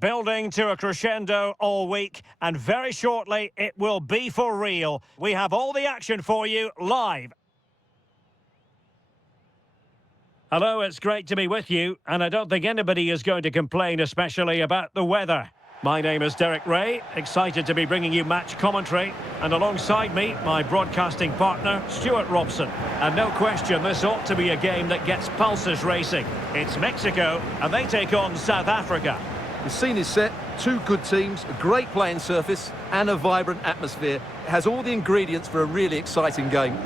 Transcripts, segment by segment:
building to a crescendo all week, and very shortly it will be for real. We have all the action for you live. Hello, it's great to be with you, and I don't think anybody is going to complain, especially about the weather. My name is Derek Ray, excited to be bringing you match commentary, and alongside me, my broadcasting partner, Stuart Robson. And no question, this ought to be a game that gets pulses racing. It's Mexico, and they take on South Africa. The scene is set, two good teams, a great playing surface, and a vibrant atmosphere. It has all the ingredients for a really exciting game.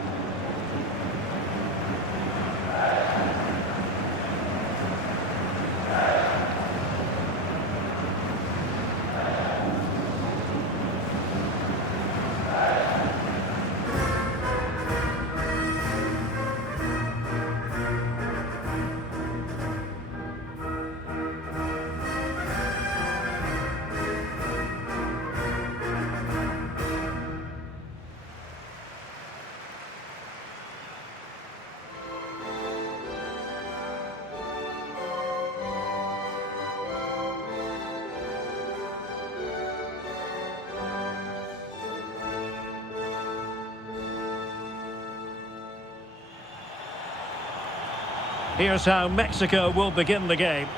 Here's how Mexico will begin the game.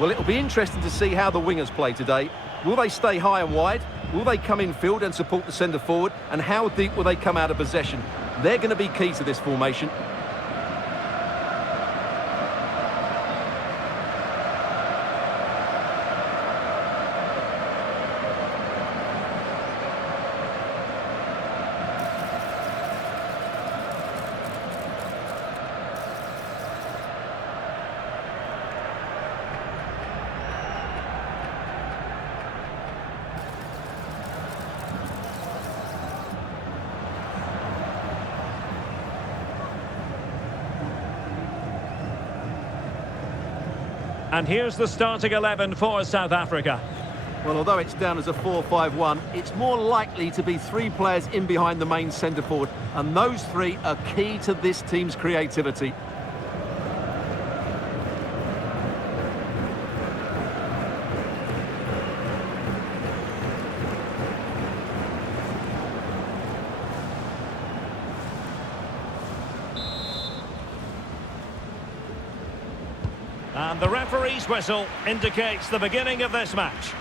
Well, it'll be interesting to see how the wingers play today. Will they stay high and wide? Will they come in field and support the centre forward? And how deep will they come out of possession? They're going to be key to this formation. And here's the starting 11 for South Africa. Well, although it's down as a 4-5-1, it's more likely to be three players in behind the main centre forward, and those three are key to this team's creativity. And the referee's whistle indicates the beginning of this match.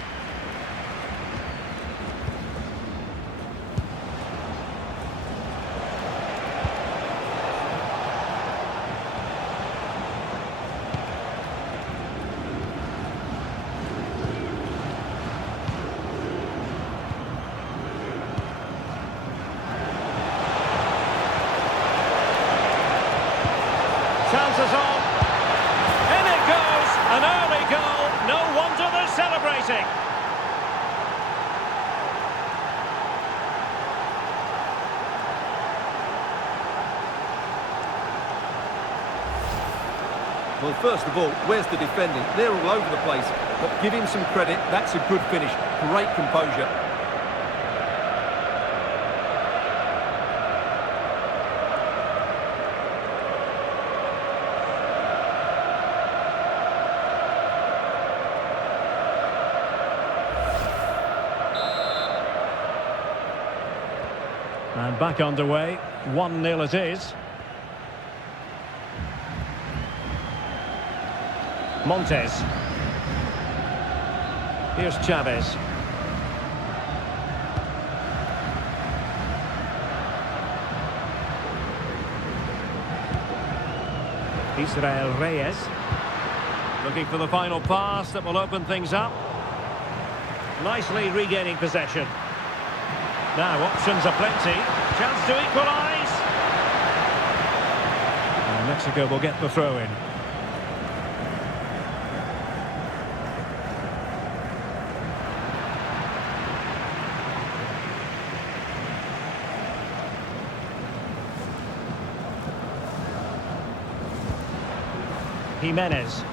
Chances on. An early goal, no wonder they're celebrating. Well, first of all, where's the defending? They're all over the place, but give him some credit. That's a good finish. Great composure. And back underway, 1-0 it is. Montes. Here's Chavez. Israel Reyes. Looking for the final pass that will open things up. Nicely regaining possession. Now options are plenty. Chance to equalise. And Mexico will get the throw in. Jimenez.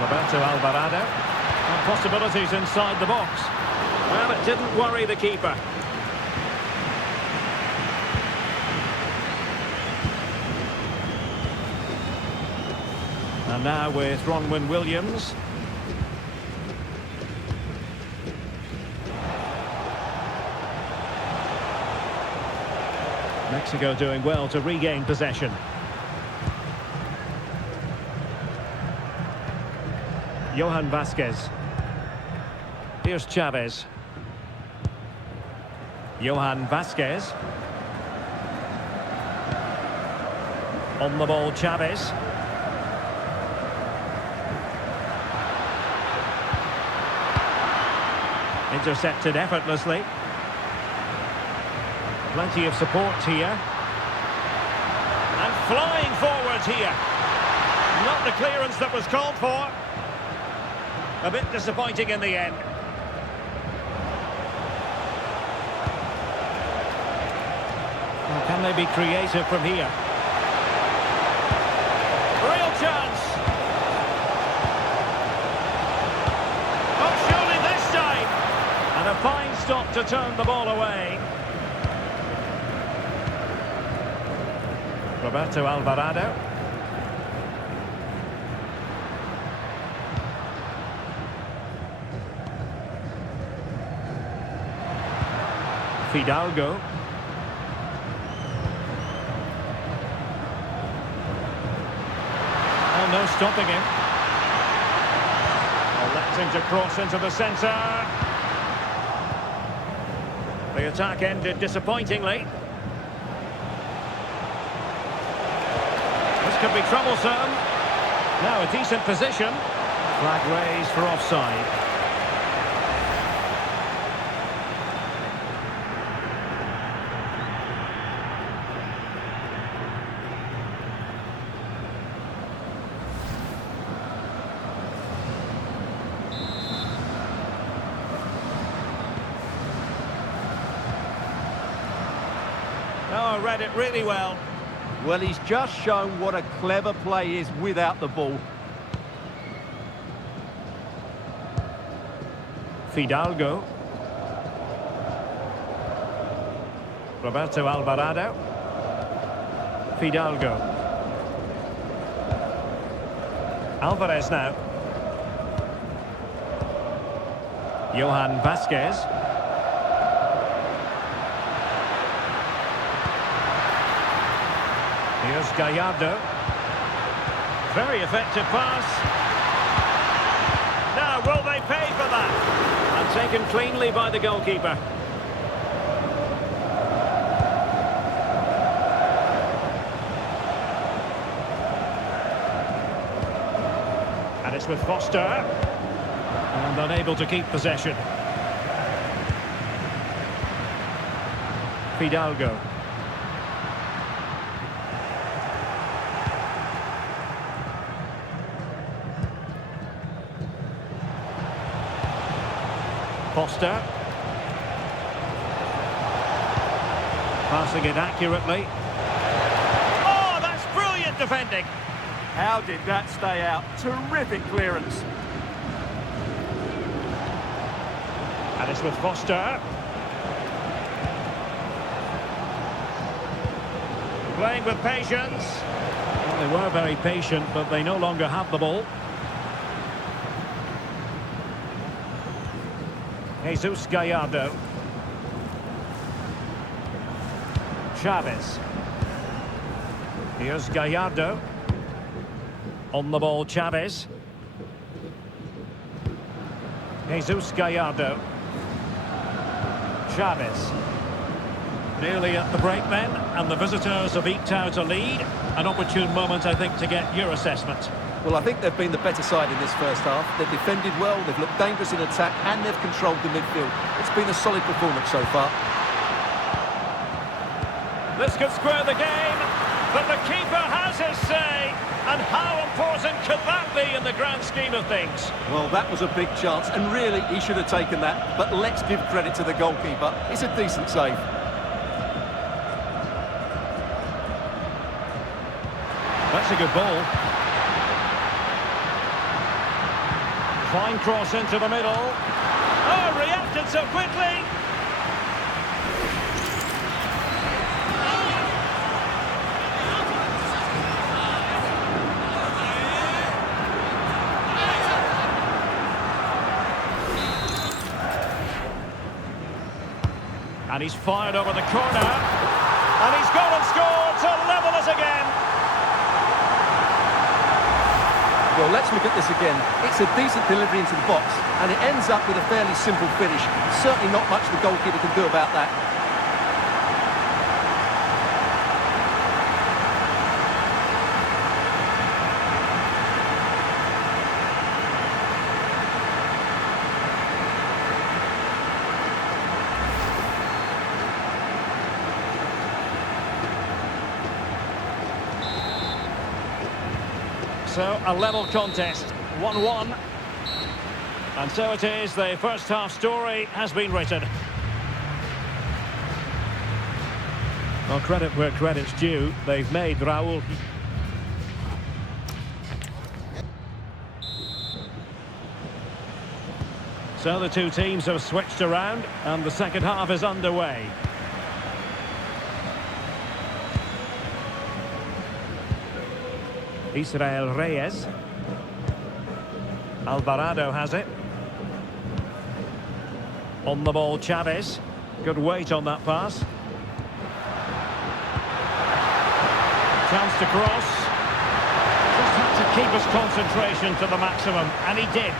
Roberto Alvarado. And possibilities inside the box. Well, it didn't worry the keeper. And now with Ronwin Williams. Mexico doing well to regain possession. Johan Vasquez. Here's Chavez. Johan Vasquez. On the ball, Chavez. Intercepted effortlessly. Plenty of support here. And flying forward here. Not the clearance that was called for. A bit disappointing in the end. Well, can they be creative from here? Real chance. Oh, surely this time. And a fine stop to turn the ball away. Roberto Alvarado. Fidalgo. Oh, no stopping him. Electing to cross into the centre. The attack ended disappointingly. This could be troublesome. Now a decent position. Flag raised for offside. Oh, read it really well. Well, he's just shown what a clever play is without the ball. Fidalgo. Roberto Alvarado. Fidalgo. Alvarez now. Johan Vasquez. Here's Gallardo. Very effective pass. Now, will they pay for that? And taken cleanly by the goalkeeper. And it's with Foster. And unable to keep possession. Fidalgo. Foster. Passing it accurately. Oh, that's brilliant defending. How did that stay out? Terrific clearance. And it's with Foster. Playing with patience. Well, they were very patient, but they no longer have the ball. Jesus Gallardo. Chavez. Here's Gallardo. On the ball, Chavez. Jesus Gallardo. Chavez. Nearly at the break then, and the visitors have eked out a lead. An opportune moment, I think, to get your assessment. Well, I think they've been the better side in this first half. They've defended well, they've looked dangerous in attack, and they've controlled the midfield. It's been a solid performance so far. This could square the game, but the keeper has his say. And how important could that be in the grand scheme of things? Well, that was a big chance, and really, he should have taken that. But let's give credit to the goalkeeper. It's a decent save. That's a good ball. Fine cross into the middle. Oh, reacted so quickly. And he's fired over the corner. And he's gone and scored to level us again. Well, let's look at this again. It's a decent delivery into the box, and it ends up with a fairly simple finish. Certainly not much the goalkeeper can do about that. So, a level contest, 1-1. And so it is, the first half story has been written. Well, credit where credit's due, they've made Raul. So the two teams have switched around, and the second half is underway. Israel Reyes. Alvarado has it. On the ball, Chavez. Good weight on that pass. Chance to cross. Just had to keep his concentration to the maximum, and he did.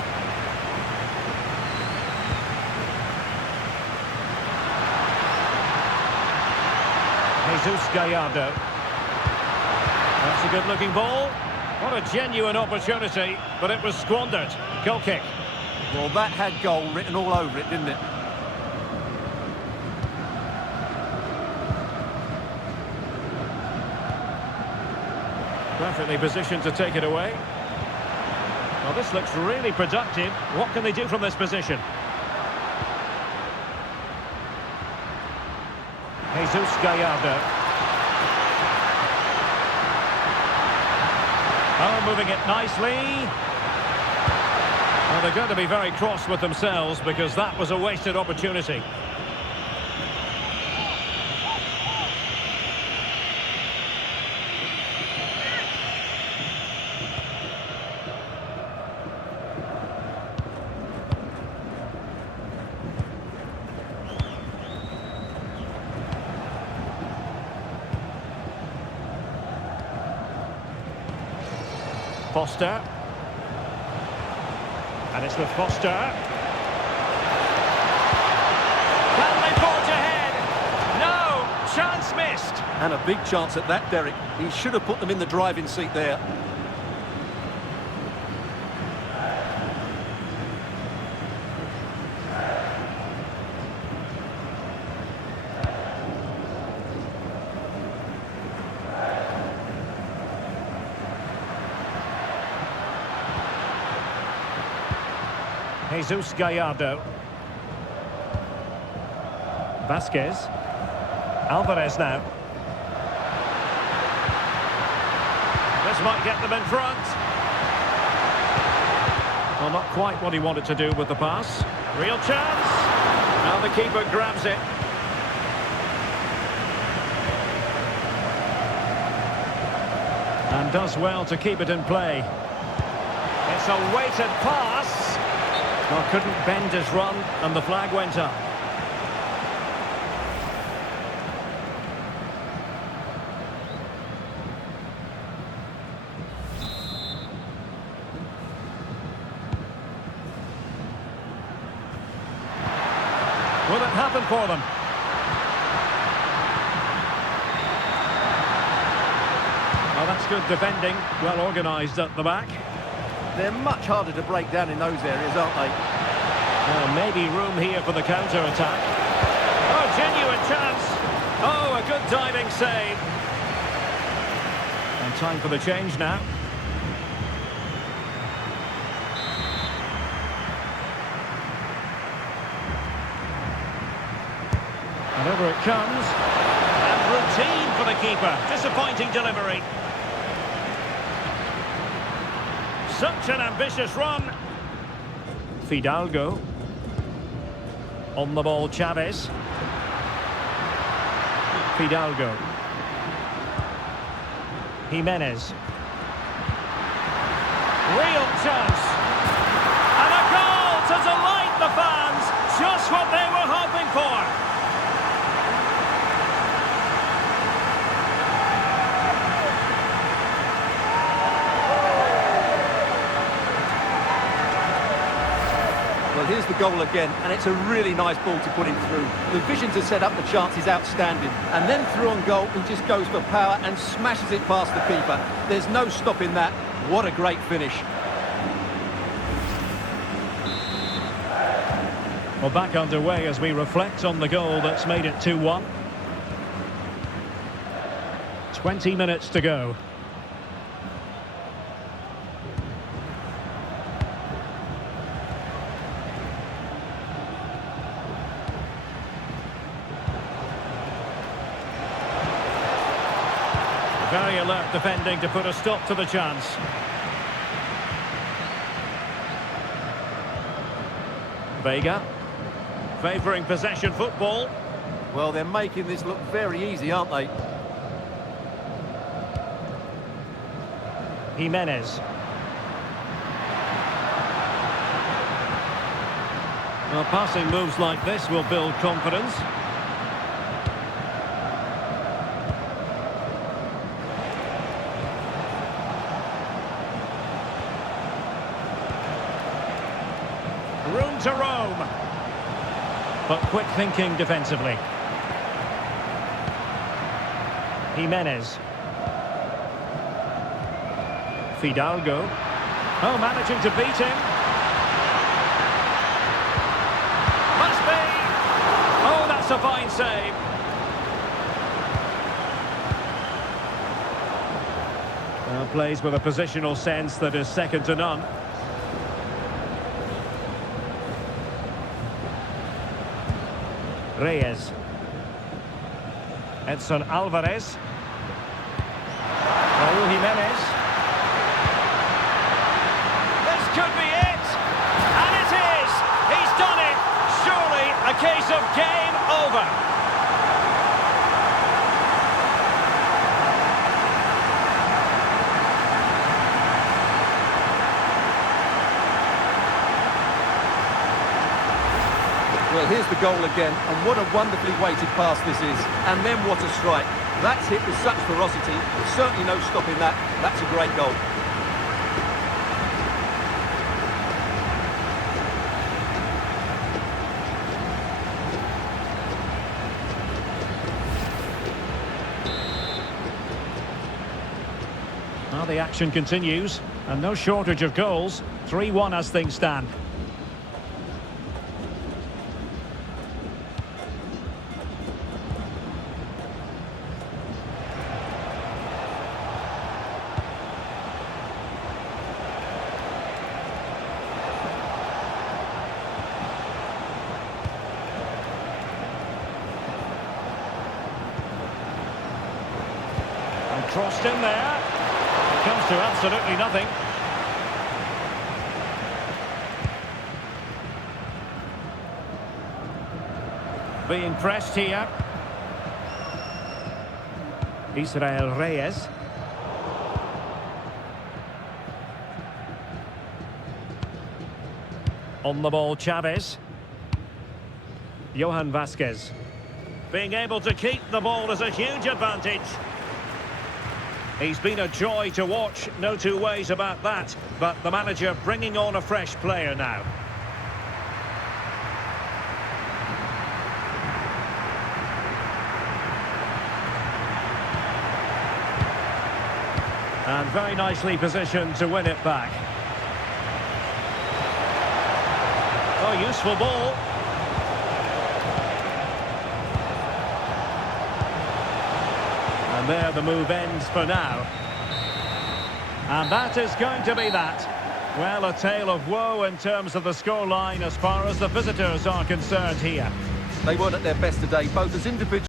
Jesus Gallardo. That's a good-looking ball. What a genuine opportunity, but it was squandered. Goal kick. Well, that had goal written all over it, didn't it? Perfectly positioned to take it away. Well, this looks really productive. What can they do from this position? Jesus Gallardo. Oh, moving it nicely. Well, they're going to be very cross with themselves because that was a wasted opportunity. Foster. And it's with Foster. Can they forge ahead? No! Chance missed! And a big chance at that, Derek. He should have put them in the driving seat there. Jesus Gallardo. Vasquez. Alvarez now. This might get them in front. Well, not quite what he wanted to do with the pass. Real chance. Now the keeper grabs it. And does well to keep it in play. It's a weighted pass. Well, couldn't bend his run, and the flag went up. Will it happen for them? Well, that's good defending, well organised at the back. They're much harder to break down in those areas, aren't they? Well, maybe room here for the counter-attack. Oh, genuine chance. Oh, a good diving save. And time for the change now. And over it comes. And routine for the keeper. Disappointing delivery. Such an ambitious run. Fidalgo. On the ball, Chavez. Fidalgo. Jimenez. Real chance. And a goal to delight the fans. Just what they were hoping for. Well, here's the goal again, and it's a really nice ball to put him through. The vision to set up the chance is outstanding. And then through on goal, he just goes for power and smashes it past the keeper. There's no stopping that. What a great finish. Well, back underway as we reflect on the goal that's made it 2-1. 20 minutes to go. Very alert defending to put a stop to the chance. Vega, favouring possession football. Well, they're making this look very easy, aren't they? Jimenez. Well, passing moves like this will build confidence. Room to roam. But quick thinking defensively. Jimenez. Fidalgo. Oh, managing to beat him. Must be. Oh, that's a fine save. Well, plays with a positional sense that is second to none. Reyes. Edson Alvarez. Raúl Jimenez. This could be it! And it is! He's done it! Surely a case of game over. Well, here's the goal again, and what a wonderfully weighted pass this is. And then what a strike. That's hit with such ferocity. There's certainly no stopping that. That's a great goal. Well, the action continues, and no shortage of goals. 3-1 as things stand. Crossed in there. It comes to absolutely nothing. Being pressed here. Israel Reyes. On the ball, Chavez. Johan Vasquez. Being able to keep the ball is a huge advantage. He's been a joy to watch, no two ways about that. But the manager bringing on a fresh player now. And very nicely positioned to win it back. Oh, useful ball. And there the move ends for now. And that is going to be that. Well, a tale of woe in terms of the scoreline as far as the visitors are concerned here. They weren't at their best today, both as individuals